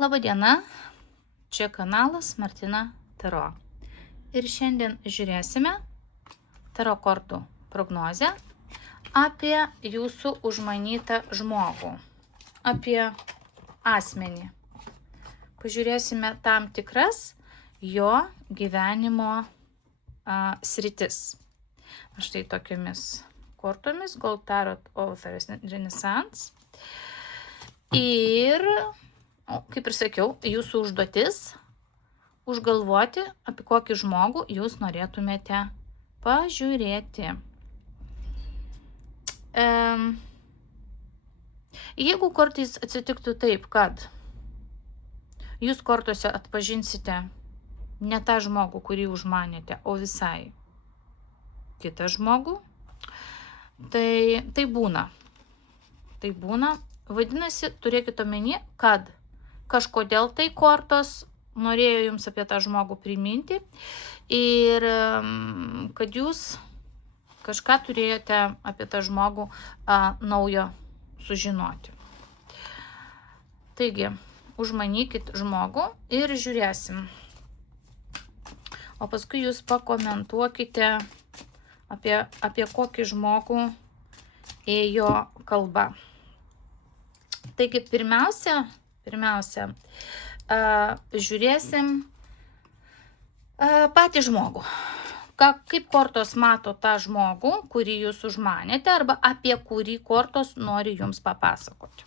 Labadiena, čia kanalas Martina Taro. Ir šiandien žiūrėsime Taro kortų prognozę apie jūsų užmanytą žmogų, apie asmenį. Pažiūrėsime tam tikras jo gyvenimo sritis. Štai tokiamis kortomis Gold Tarot Authors Renaissance. Ir, kaip ir sakiau, jūsų užduotis užgalvoti, apie kokį žmogų jūs norėtumėte pažiūrėti. Jeigu kartais atsitiktų taip, kad jūs kortose atpažinsite ne tą žmogų, kurį užmanėte, o visai kitą žmogų, tai būna. Tai būna. Vadinasi, turėkite omeny, kad kažkodėl tai kortos norėjo jums apie tą žmogų priminti ir kad jūs kažką turėjote apie tą žmogų naujo sužinoti. Taigi, užmanykit žmogų ir žiūrėsim. O paskui jūs pakomentuokite, apie kokį žmogų ėjo kalba. Taigi, pirmiausia, žiūrėsim patį žmogų. Kaip kortos mato tą žmogų, kurį jūs užmanėte, arba apie kurį kortos nori jums papasakoti.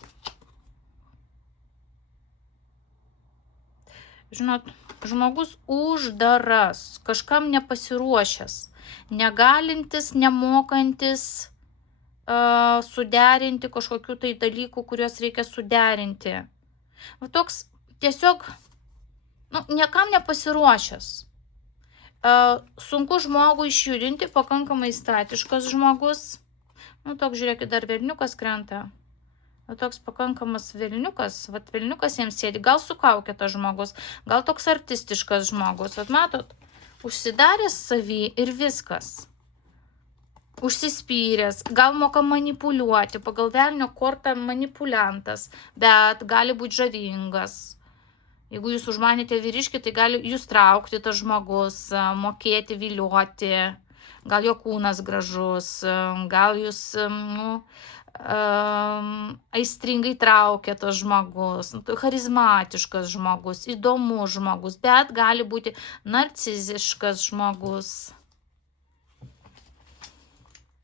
Žinot, žmogus uždaras, kažkam nepasiruošęs, negalintis, nemokantis suderinti kažkokių tai dalykų, kuriuos reikia suderinti. Toks tiesiog niekam nepasiruošęs. Sunku žmogų išjudinti, pakankamai statiškas žmogus. Toks, žiūrėkit, dar velniukas krenta. Toks pakankamas velniukas, velniukas jiems sėdi. Gal su kaukė tas žmogus, gal toks artistiškas žmogus. Matot, užsidaręs savy ir viskas. Užsispyręs, gal moka manipuliuoti, pagal velnio kortą manipuliantas, bet gali būti žavingas. Jeigu jūs užmanėte vyriškį, tai gali jūs traukti tas žmogus, mokėti vilioti, gal jo kūnas gražus, gal jūs aistringai traukia tas žmogus, charizmatiškas žmogus, įdomus žmogus, bet gali būti narciziškas žmogus.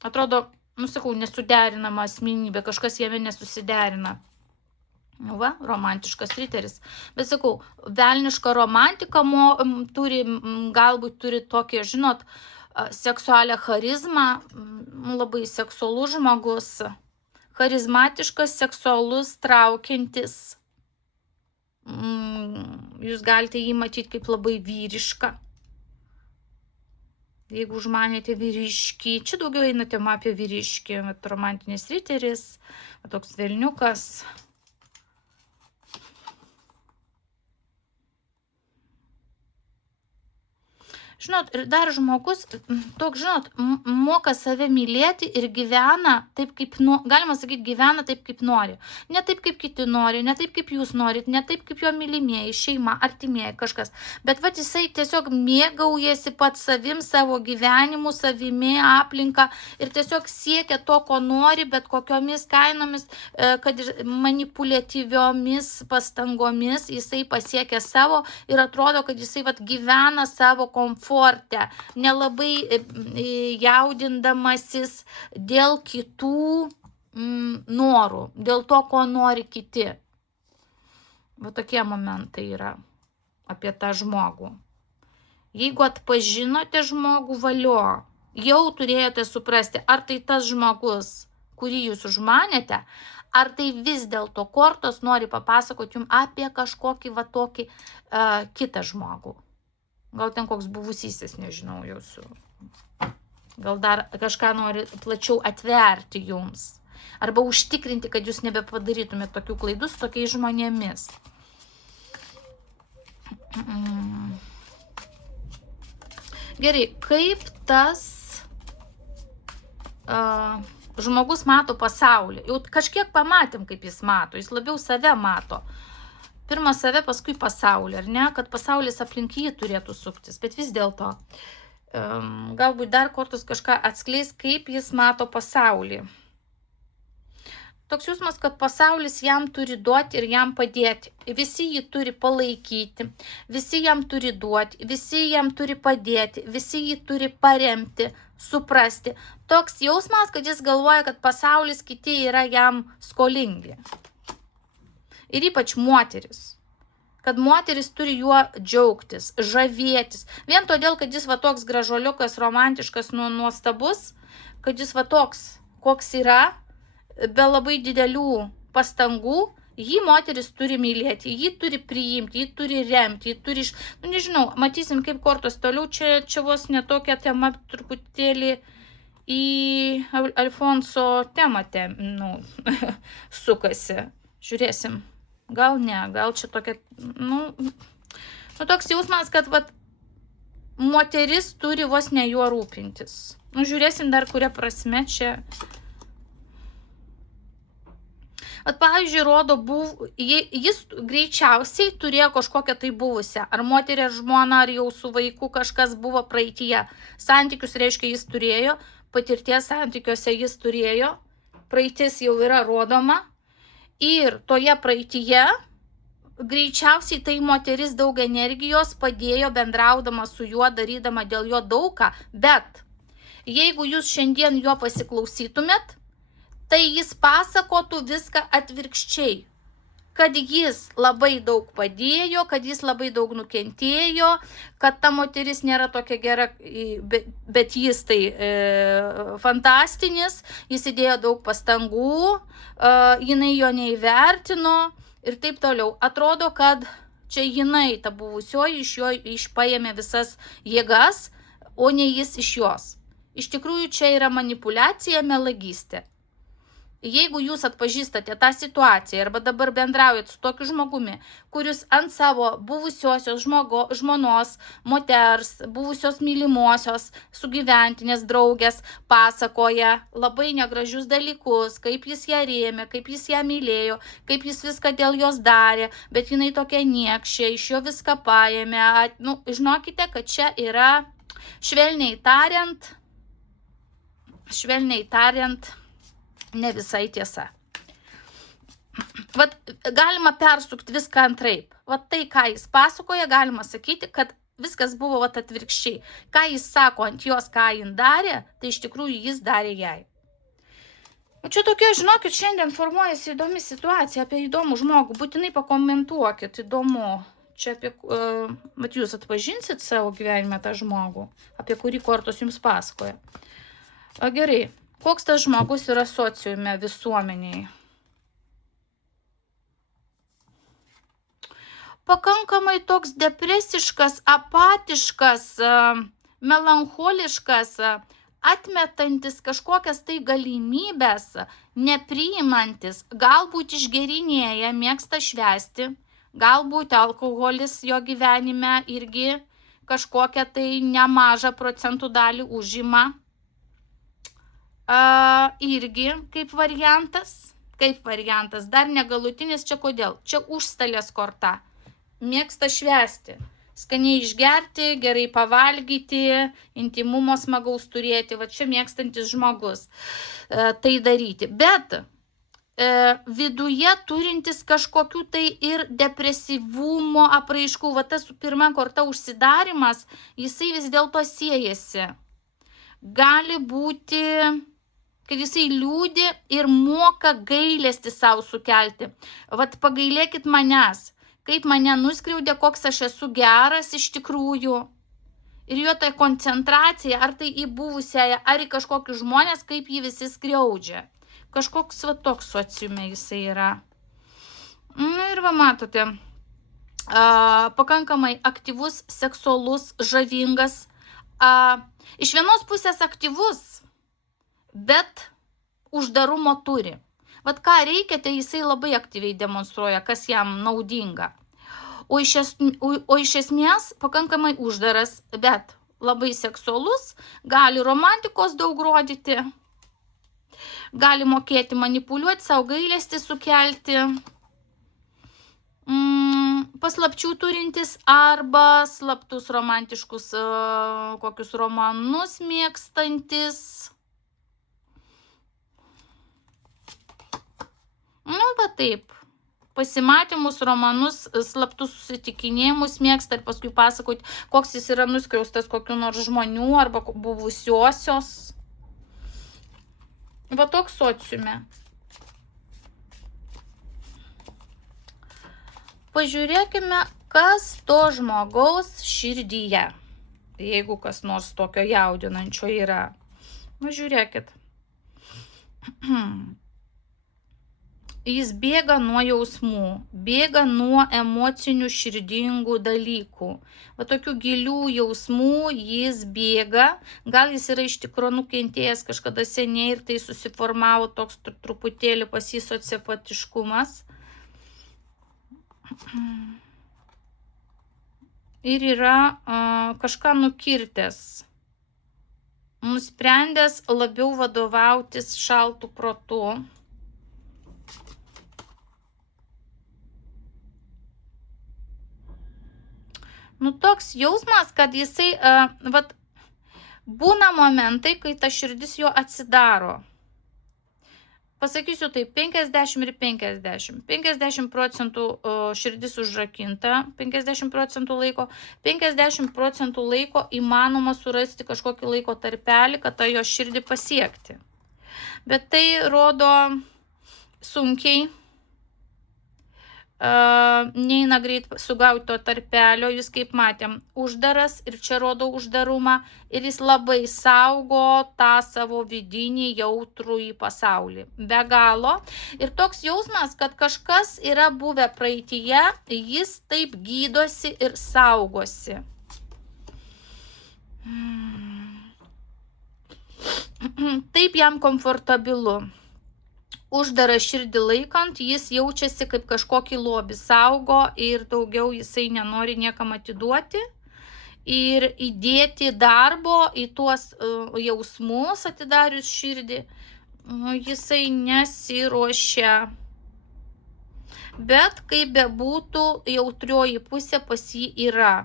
Atrodo, sakau, nesuderinama asmenybė, kažkas jame nesusiderina. Romantiškas riteris. Bet sakau, velniška romantika galbūt turi tokį, žinot, seksualią charizmą, labai seksualus žmogus, charizmatiškas, seksualus, traukiantis. Jūs galite jį matyti kaip labai vyrišką. Jeigu užmanėte vyriškį, čia daugiau eina tema apie vyriškį, romantinis riteris, toks velniukas. Žinot, ir dar žmogus, toks, žinot, moka save mylėti ir gyvena taip, kaip, galima sakyti, gyvena taip, kaip nori. Ne taip, kaip kiti nori, ne taip, kaip jūs norit, ne taip, kaip jo mylimieji, šeima, artimieji, kažkas. Bet jisai tiesiog mėgaujasi pats savim, savo gyvenimu, savimi, aplinka ir tiesiog siekia to, ko nori, bet kokiomis kainomis, kad ir manipuliatyviomis pastangomis jisai pasiekia savo ir atrodo, kad jisai gyvena savo komfortą. Nelabai jaudindamasis dėl kitų norų, dėl to, ko nori kiti. Tokie momentai yra apie tą žmogų. Jeigu atpažinote žmogų, valio, jau turėjote suprasti, ar tai tas žmogus, kurį jūs užmanėte, ar tai vis dėlto kortos nori papasakoti jums apie kažkokį tokį kitą žmogų. Gal ten koks buvusysis, nežinau, jūsų. Gal dar kažką nori plačiau atverti jums. Arba užtikrinti, kad jūs nebepadarytumėte tokių klaidų su tokiais žmonėmis. Gerai, kaip tas žmogus mato pasaulį? Jau kažkiek pamatėm, kaip jis mato. Jis labiau save mato. Pirma save, paskui pasaulį, ar ne? Kad pasaulis aplink jį turėtų suktis. Bet vis dėlto, galbūt dar kortos kažką atskleis, kaip jis mato pasaulį. Toks jausmas, kad pasaulis jam turi duoti ir jam padėti. Visi jį turi palaikyti, visi jam turi duoti, visi jam turi padėti, visi jį turi paremti, suprasti. Toks jausmas, kad jis galvoja, kad pasaulis kiti yra jam skolingi. Ir ypač moteris. Kad moteris turi juo džiaugtis, žavėtis. Vien todėl, kad jis va toks gražuoliukas, romantiškas, nuostabus, kad jis va toks, koks yra, be labai didelių pastangų, jį moteris turi mylėti, jį turi priimti, jį turi remti, jį turi, nežinau, matysim kaip kortos toliau, čia vos netokia tema truputėlį į Alfonso temą sukasi. Žiūrėsim, gal ne, gal čia tokia, toks jausmas, kad vat, moteris turi vos ne juo rūpintis. Žiūrėsim dar kuria prasme čia. At, pavyzdžiui, rodo, jis greičiausiai turėjo kažkokią tai buvusią. Ar moterį, ar žmoną, ar jau su vaiku kažkas buvo praeityje. Santykius reiškia jis turėjo, patirties santykiuose jis turėjo, praeitis jau yra rodoma. Ir toje praeityje greičiausiai tai moteris daug energijos padėjo bendraudama su juo, darydama dėl jo daugą. Bet jeigu jūs šiandien jo pasiklausytumėt, tai jis pasakotų viską atvirkščiai, kad jis labai daug padėjo, kad jis labai daug nukentėjo, kad ta moteris nėra tokia gera, bet jis tai fantastinis, jis įdėjo daug pastangų, jinai jo neįvertino ir taip toliau. Atrodo, kad čia jinai, ta buvusioji, iš jo išpaėmė visas jėgas, o ne jis iš jos. Iš tikrųjų, čia yra manipulacija, melagystė. Jeigu jūs atpažįstate tą situaciją arba dabar bendraujat su tokiu žmogumi, kuris ant savo buvusiosios žmonos, moters, buvusios mylimosios, sugyventinės draugės pasakoja labai negražius dalykus, kaip jis ją rėmė, kaip jis ją mylėjo, kaip jis viską dėl jos darė, bet jinai tokia niekšė, iš jo viską paėmė. Žinokite, kad čia yra, švelniai tariant, ne visai tiesa. Vat galima persukti viską antraip. Vat tai, ką jis pasakoja, galima sakyti, kad viskas buvo vat atvirkščiai. Ką jis sako ant jos, ką jin darė, tai iš tikrųjų jis darė jai. Čia tokia, žinokit, šiandien formuojasi įdomi situacija apie įdomų žmogų. Būtinai pakomentuokit, įdomu. Čia apie, vat jūs atpažinsit savo gyvenime tą žmogų, apie kurį kortos jums pasakoja. Gerai. Koks tas žmogus yra sociume, visuomeniai? Pakankamai toks depresiškas, apatiškas, melancholiškas, atmetantis kažkokias tai galimybės, nepriimantis, galbūt išgerinėja, mėgsta švęsti, galbūt alkoholis jo gyvenime irgi kažkokią tai nemažą procentų dalį užima. Irgi kaip variantas, dar negalutinis, čia kodėl? Čia užstalės korta, mėgsta švęsti, skaniai išgerti, gerai pavalgyti, intimumo smagaus turėti, va čia mėgstantis žmogus tai daryti, bet viduje turintis kažkokių tai ir depresyvumo apraiškų, va tas pirma korta užsidarimas, jisai vis dėlto siejasi. Gali būti, kad jisai liūdi ir moka gailestį savo sukelti. Vat pagailėkit manęs, kaip mane nuskriaudė, koks aš esu geras iš tikrųjų. Ir jo ta koncentracija, ar tai į buvusiąją, ar į kažkokius žmonės, kaip jį visi skriaudžia. Kažkoks va toks sociume jisai yra. Ir va matote, pakankamai aktyvus, seksualus, žavingas. Iš vienos pusės aktyvus, bet uždarumo turi. Vat ką reikia, tai jisai labai aktyviai demonstruoja, kas jam naudinga. O iš esmės pakankamai uždaras, bet labai seksualus, gali romantikos daug rodyti, gali mokėti manipuliuoti, savo gailestį sukelti. paslapčių turintis arba slaptus romantiškus kokius romanus mėgstantis. Nu, va taip. Pasimatymus, romanus, slaptus susitikinėjimus mėgsta ir paskui pasakoti, koks jis yra nuskriaustas kokių nors žmonių arba buvusiosios. Va toks sociume. Pažiūrėkime, kas to žmogaus širdyje, jeigu kas nors tokio jaudinančio yra. Pažiūrėkit. Jis bėga nuo jausmų, bėga nuo emocinių širdingų dalykų. Va tokių gilių jausmų jis bėga. Gal jis yra iš tikrųjų nukentėjęs kažkada seniai ir tai susiformavo toks truputėlį pas jį sociopatiškumas. Ir yra kažką nukirtęs. Nusprendęs labiau vadovautis šaltų protu. Nu, toks jausmas, kad jisai, vat, būna momentai, kai ta širdis jo atsidaro. Pasakysiu taip, 50 ir 50. 50% širdis užrakinta, 50% laiko, 50% laiko įmanoma surasti kažkokį laiko tarpelį, kad tą jo širdį pasiekti. Bet tai rodo sunkiai. Neina greit sugauti to tarpelio, jis kaip matėm uždaras ir čia rodo uždarumą ir jis labai saugo tą savo vidinį jautrųjį pasaulį. Be galo. Ir toks jausmas, kad kažkas yra buvę praeityje, jis taip gydosi ir saugosi. Taip jam komfortabilu. Uždarą širdį laikant, jis jaučiasi kaip kažkokį lobį saugo ir daugiau jisai nenori niekam atiduoti ir įdėti darbo į tuos jausmus atidarius širdį, jisai nesiruošia. Bet kaip bebūtų, jautrioji pusė pas jį yra.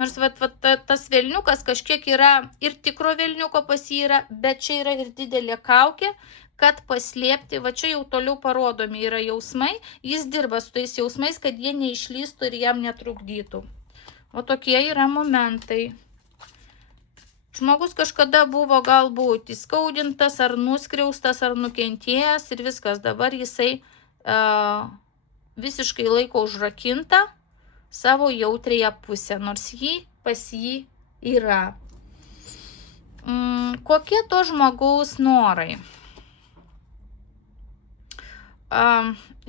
Nors tas velniukas kažkiek yra ir tikro velniuko pas jį yra, bet čia yra ir didelė kaukė, kad paslėpti, va čia jau toliau parodomi yra jausmai, jis dirba su tais jausmais, kad jie neišlystų ir jam netrukdytų. O tokie yra momentai. Žmogus kažkada buvo galbūt įskaudintas, ar nuskriaustas, ar nukentėjęs ir viskas. Dabar jisai visiškai laiko užrakintą savo jautrėje pusę, nors pas jį yra. Kokie to žmogaus norai?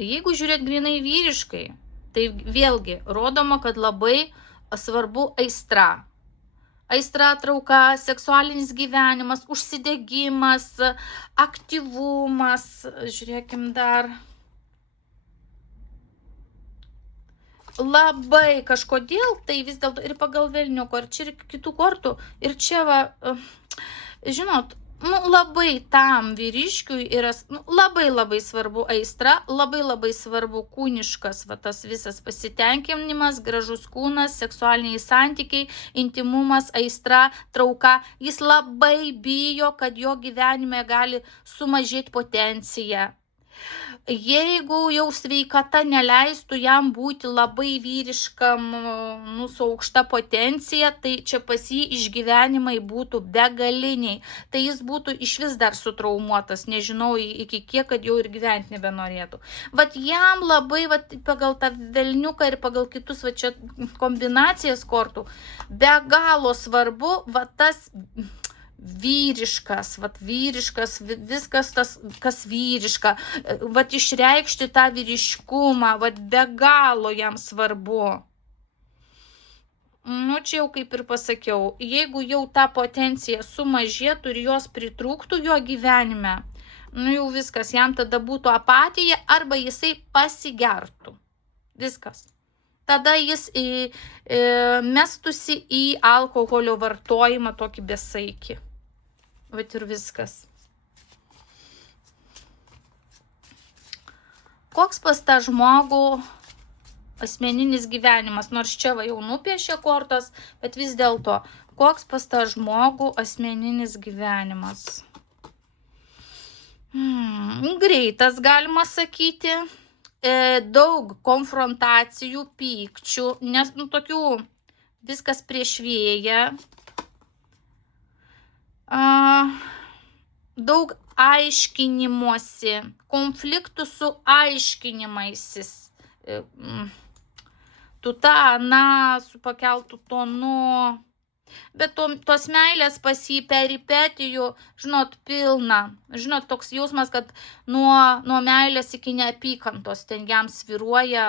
Jeigu žiūrėt grinai vyriškai, tai vėlgi rodoma, kad labai svarbu aistra. Aistra, trauka, seksualinis gyvenimas, užsidegimas, aktyvumas. Žiūrėkim dar. Labai kažkodėl, tai vis dėlto ir pagal velniuko, ir čia ir kitų kortų, ir čia va, žinot, labai tam vyriškiui yra labai svarbu aistra, labai svarbu kūniškas, va, tas visas pasitenkinimas, gražus kūnas, seksualiniai santykiai, intimumas, aistra, trauka. Jis labai bijo, kad jo gyvenime gali sumažėti potencija. Jeigu jau sveikata neleistų jam būti labai vyriškam, su aukšta potencija, tai čia pas jį išgyvenimai būtų begaliniai. Tai jis būtų iš vis dar sutraumuotas, nežinau iki kiek, kad jau ir gyventi nebenorėtų. Vat jam labai, vat, pagal tą velniuką ir pagal kitus, vat čia kombinacijas kortų, be galo svarbu, vat tas vyriškas, viskas tas, kas vyriška, išreikšti tą vyriškumą, be galo jam svarbu. Nu, čia jau kaip ir pasakiau, jeigu jau ta potencija sumažėtų ir jos pritrūktų jo gyvenime, nu jau viskas, jam tada būtų apatija arba jisai pasigertų. Viskas. Tada jis mestusi į alkoholio vartojimą tokį besaikį. Vat ir viskas. Koks pas tą žmogų asmeninis gyvenimas, nors čia va jau nupiešė kortas, bet vis dėlto, koks pas tą žmogų asmeninis gyvenimas. Greitas, galima sakyti, daug konfrontacijų, pykčių, nes tokių viskas prieš vėją, daug aiškinimuose, konfliktų su aiškinimaisis. Tu tą, na, su pakeltų tonu. Bet tos meilės pas jį peripetijų, žinot, pilna. Žinot, toks jausmas, kad nuo meilės iki neapykantos ten jam sviruoja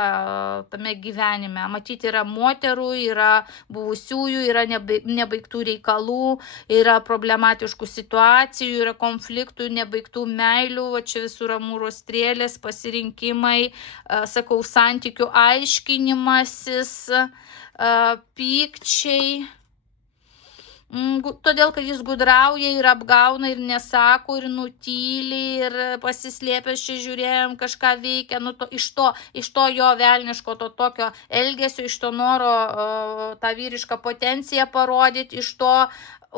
tame gyvenime. Matyti, yra moterų, yra buvusiųjų, yra nebaigtų reikalų, yra problematiškų situacijų, yra konfliktų, nebaigtų meilių, va čia visur amūro strėlės, pasirinkimai, sakau, santykių aiškinimasis, pykčiai. Todėl, kad jis gudrauja ir apgauna ir nesako ir nutyli ir pasislėpęs čia žiūrėjom kažką veikia, iš to jo velniško to tokio elgesio, iš to noro tą vyrišką potenciją parodyti, iš to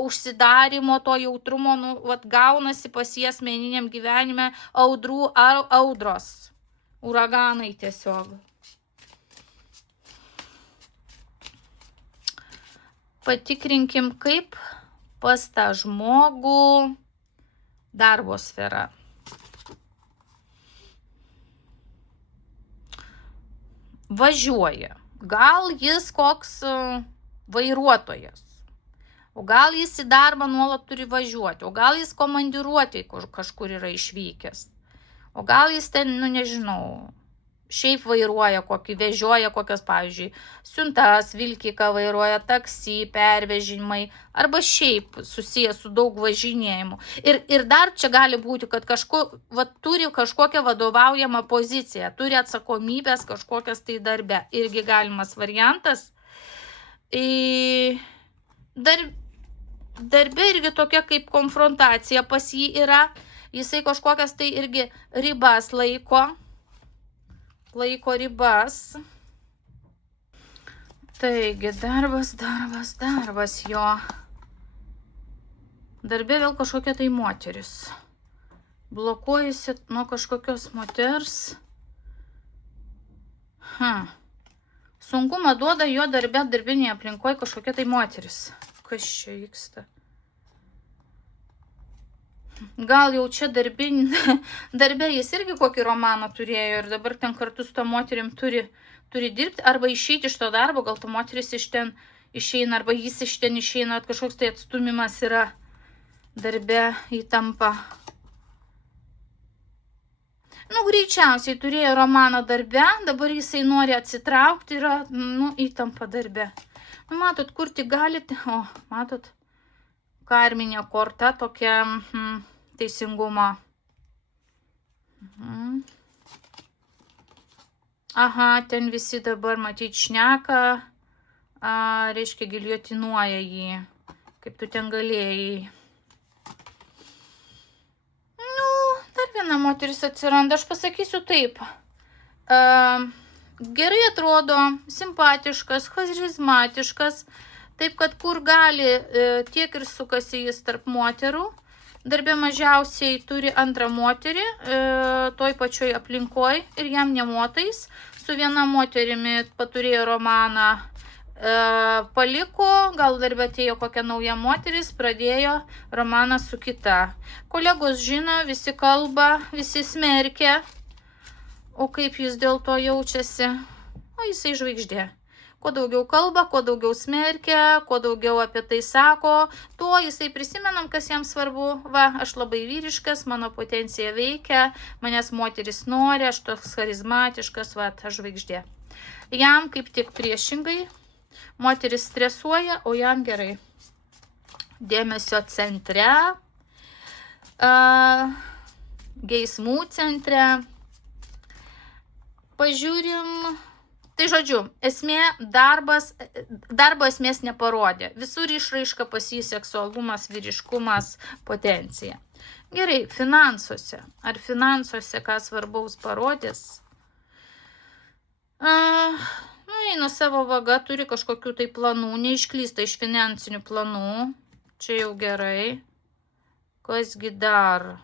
užsidarimo, to jautrumo, gaunasi pas jį asmeniniam gyvenime audros, uraganai tiesiog. Patikrinkim, kaip pas tą žmogų darbo sfera. Važiuoja. Gal jis koks vairuotojas. O gal jis į darbą nuolat turi važiuoti. O gal jis komandiruotėj kažkur yra išvykęs. O gal jis ten, nežinau, šiaip vairuoja kokį, vežioja kokias, pavyzdžiui, siuntas, vilkiką vairuoja, taksi, pervežimai, arba šiaip susijęs su daug važinėjimų. Ir dar čia gali būti, kad turi kažkokią vadovaujamą poziciją, turi atsakomybės kažkokias tai darbe. Irgi galimas variantas. Darbe irgi tokia kaip konfrontacija pas jį yra. Jisai kažkokias tai irgi ribas laiko ribas. Taigi, darbas jo. Darbe vėl kažkokia tai moteris. Blokuojasi nuo kažkokios moters. Sunkumą duoda jo darbinėje aplinkoje kažkokia tai moteris. Kas čia vyksta? Gal jau čia darbe jis irgi kokį romaną turėjo ir dabar ten kartu su to moterim turi dirbti arba išeiti iš to darbo, gal ta moteris iš ten išeina arba jis iš ten išeina, kažkoks tai atstumimas yra darbe, įtampa. Greičiausiai turėjo romaną darbe, dabar jisai nori atsitraukti, yra, įtampa darbe. Matot, kur tik galite, matot, karminė korta tokia teisingumo. Aha, ten visi dabar matyt šneka, reiškia giljotinuoja jį, kaip tu ten galėjai. Dar viena moteris atsiranda, aš pasakysiu taip. Gerai atrodo, simpatiškas, charizmatiškas, taip kad kur gali, tiek ir sukasi jis tarp moterų. Darbe mažiausiai turi antrą moterį, toj pačioj aplinkoj ir jam nemotais. Su viena moterimi paturėjo romaną, paliko, gal darbe atėjo kokia nauja moteris, pradėjo romaną su kita. Kolegos žino, visi kalba, visi smerkia. O kaip jis dėl to jaučiasi? O jisai žvaigždė. Kuo daugiau kalba, kuo daugiau smerkia, kuo daugiau apie tai sako, tuo jisai prisimenam, kas jam svarbu. Va, aš labai vyriškas, mano potencija veikia, manęs moteris nori, aš toks charizmatiškas, va, aš žvaigždė. Jam kaip tik priešingai, moteris stresuoja, o jam gerai. Dėmesio centre, geismų centre. Pažiūrim. Tai žodžiu, darbo esmės neparodė. Visur išraiška pas jį seksualumas, vyriškumas, potencija. Gerai, finansuose. Ar finansuose ką svarbaus parodys? Eina savo vaga, turi kažkokių tai planų, neišklysta iš finansinių planų. Čia jau gerai. Kasgi dar?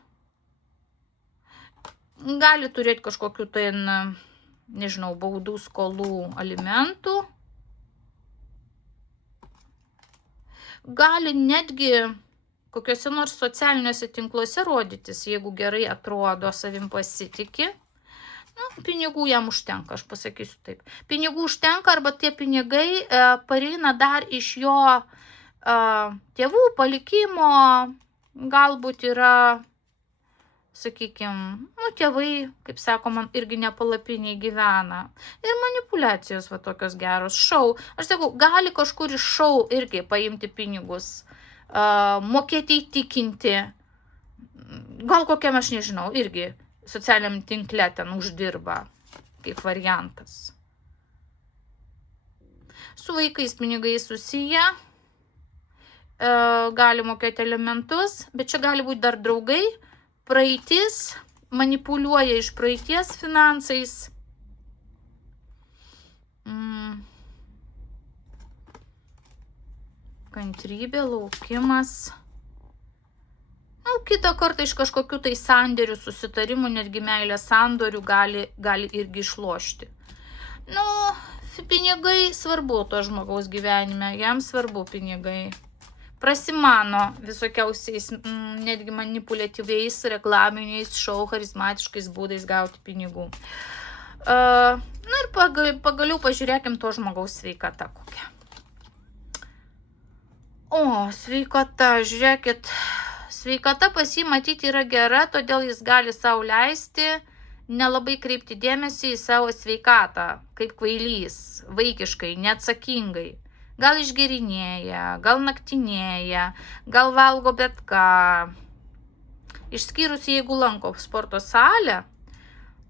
Gali turėti kažkokių tai, nežinau, baudų, skolų, alimentų. Gali netgi kokiuose nors socialiniuose tinkluose rodytis, jeigu gerai atrodo, savim pasitikė. Pinigų jam užtenka, aš pasakysiu taip. Pinigų užtenka, arba tie pinigai pareina dar iš jo tėvų palikimo, galbūt yra, sakykime, tėvai, kaip sakoma, irgi nepalapiniai gyvena. Ir manipulacijos va tokios geros, šou. Aš sakau, gali kažkur iš šou irgi paimti pinigus, mokėti įtikinti, gal kokiam, aš nežinau, irgi socialiniam tinkle ten uždirba, kaip variantas. Su vaikais pinigai susiję, gali mokėti elementus, bet čia gali būti dar draugai, praeitis, manipuliuoja iš praeities finansais. Kantrybė, laukimas. Kitą kartą iš kažkokių tai sandėrių, susitarimų, netgi meilės sandorių gali irgi išlošti. Pinigai svarbu to žmogaus gyvenime, jam svarbu pinigai. Prasimano visokiausiais, netgi manipuliatyviais, reklaminiais, šou, charizmatiškais būdais gauti pinigų. Ir pagaliau pažiūrėkim to žmogaus sveikata kokia. Sveikata, žiūrėkit. Sveikata pas jį matyti yra gera, todėl jis gali sau leisti nelabai kreipti dėmesį į savo sveikatą, kaip kvailys, vaikiškai, neatsakingai. Gal išgerinėja, gal naktinėja, gal valgo bet ką. Išskyrus, jeigu lanko sporto salę,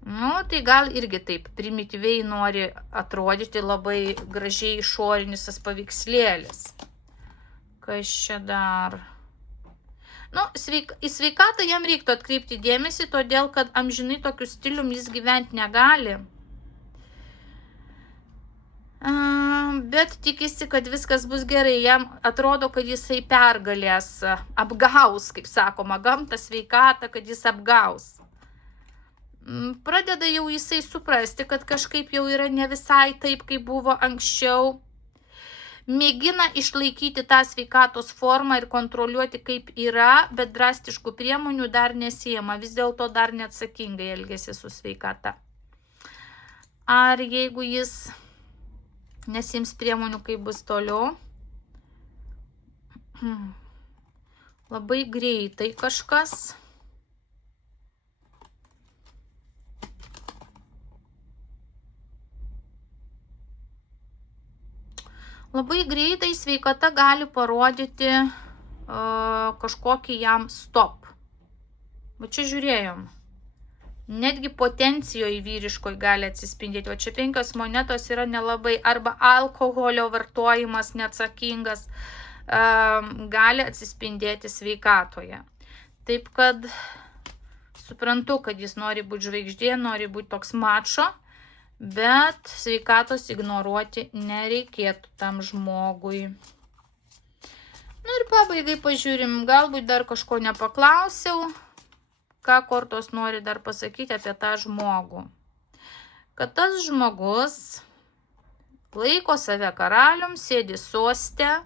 tai gal irgi taip primityviai nori atrodyti, labai gražiai išorinis tas paveikslėlis. Kas čia dar? Į sveikatą jam reiktų atkreipti dėmesį, todėl kad amžinai tokiu stilium jis gyventi negali. Bet tikisi, kad viskas bus gerai. Jam atrodo, kad jisai pergalės, apgaus, kaip sakoma, gamtą, sveikatą, kad jis apgaus. Pradeda jau jisai suprasti, kad kažkaip jau yra ne visai taip, kaip buvo anksčiau. Mėgina išlaikyti tą sveikatos formą ir kontroliuoti kaip yra, bet drastiškų priemonių dar nesiima, vis dėlto dar neatsakingai elgiasi su sveikata. Ar jeigu jis nesiims priemonių, kaip bus toliau? Labai greitai kažkas. Labai greitai sveikata gali parodyti kažkokį jam stop. Va čia žiūrėjom. Netgi potencijoje vyriškoj gali atsispindėti. O čia 5 monetos yra nelabai. Arba alkoholio vartojimas neatsakingas gali atsispindėti sveikatoje. Taip kad suprantu, kad jis nori būti žvaigždė, nori būti toks mačo. Bet sveikatos ignoruoti nereikėtų tam žmogui. Ir pabaigai pažiūrim, galbūt dar kažko nepaklausiau, ką kortos nori dar pasakyti apie tą žmogų. Kad tas žmogus laiko save karalium, sėdi soste,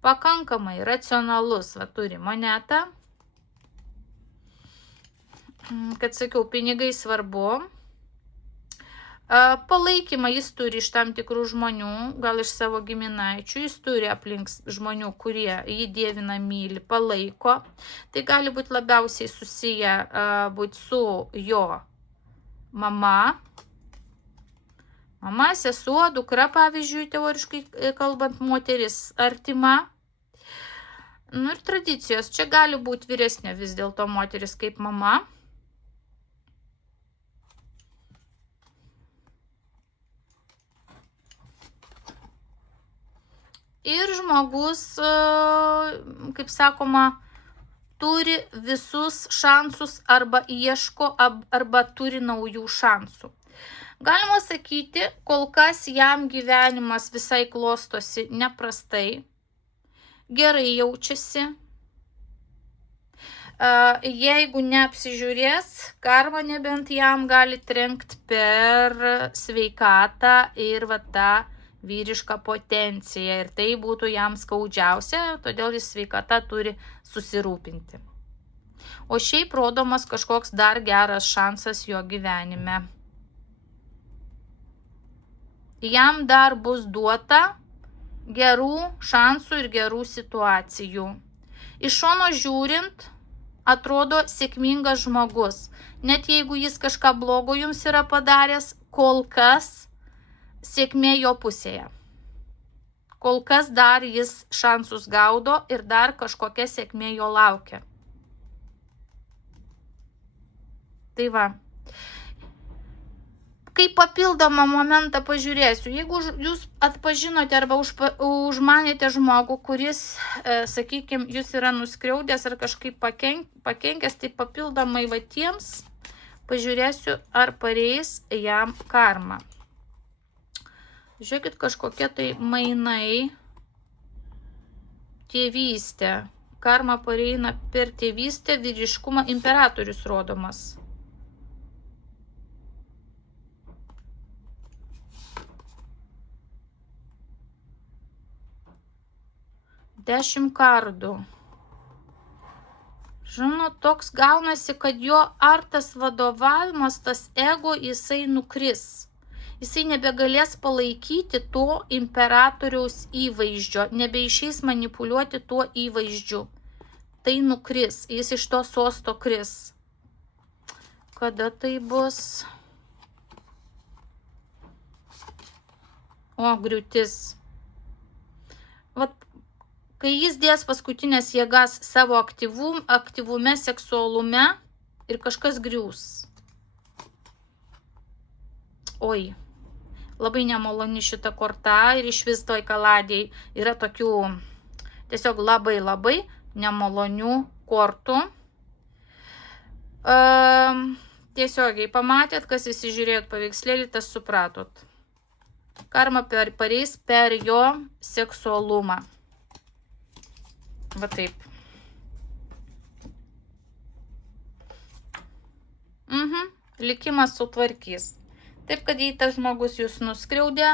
pakankamai racionalus, va turi monetą. Kad sakiau, pinigai svarbu. Palaikymą jis turi iš tam tikrų žmonių, gal iš savo giminaičių, jis turi aplink žmonių, kurie jį dievina, myli, palaiko. Tai gali būti labiausiai susiję būti su jo mama, sesuo, dukra, pavyzdžiui, teoriškai kalbant, moteris artima. Ir tradicijos, čia gali būti vyresnė vis dėlto moteris kaip mama. Ir žmogus, kaip sakoma, turi visus šansus arba ieško, arba turi naujų šansų. Galima sakyti, kol kas jam gyvenimas visai klostosi neprastai, gerai jaučiasi. Jeigu neapsižiūrės, karma nebent jam gali trenkti per sveikatą ir va tą vyrišką potenciją. Ir tai būtų jam skaudžiausia, todėl jis sveikata turi susirūpinti. O šiaip rodomas kažkoks dar geras šansas jo gyvenime. Jam dar bus duota gerų šansų ir gerų situacijų. Iš šono žiūrint, atrodo sėkmingas žmogus. Net jeigu jis kažką blogo jums yra padaręs, kol kas sėkmė jo pusėje. Kol kas dar jis šansus gaudo ir dar kažkokia sėkmė jo laukia. Tai va. Kaip papildomą momentą pažiūrėsiu, jeigu jūs atpažinote arba užmanėte žmogų, kuris, sakykime, jūs yra nuskriaudęs ar kažkaip pakenkęs, tai papildomai va tiems pažiūrėsiu, ar pareis jam karma. Žiūrėkit, kažkokie tai mainai, tėvystė. Karma pareina per tėvystę, vyriškumą, imperatorius rodomas. Dešimt kardų. Žinot, toks gaunasi, kad jo ar tas vadovavimas, tas ego, jisai nukris. Jisai nebegalės palaikyti to imperatoriaus įvaizdžio, nebeišeis manipuliuoti tuo įvaizdžiu. Tai nukris, jis iš to sosto kris. Kada tai bus? O, griūtis. Vat, kai jis dės paskutinės jėgas savo aktyvume, seksualume ir kažkas griūs. Oi, labai nemaloni šita korta ir iš vis toj kaladėj yra tokių tiesiog labai nemalonių kortų. Tiesiogiai pamatėt, kas įsižiūrėjot paveikslėlį, tas supratot. Karma pareis per jo seksualumą. Va taip. Likimas sutvarkys. Taip, kad jei tas žmogus jūs nuskriaudė,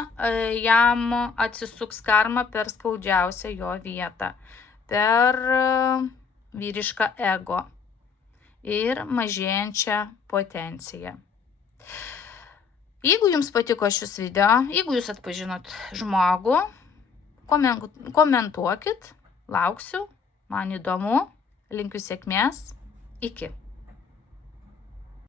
jam atsisuks karma per skaudžiausią jo vietą. Per vyrišką ego ir mažėjančią potenciją. Jeigu jums patiko šis video, jeigu jūs atpažinot žmogų, komentuokit. Lauksiu, man įdomu, linkiu sėkmės, iki.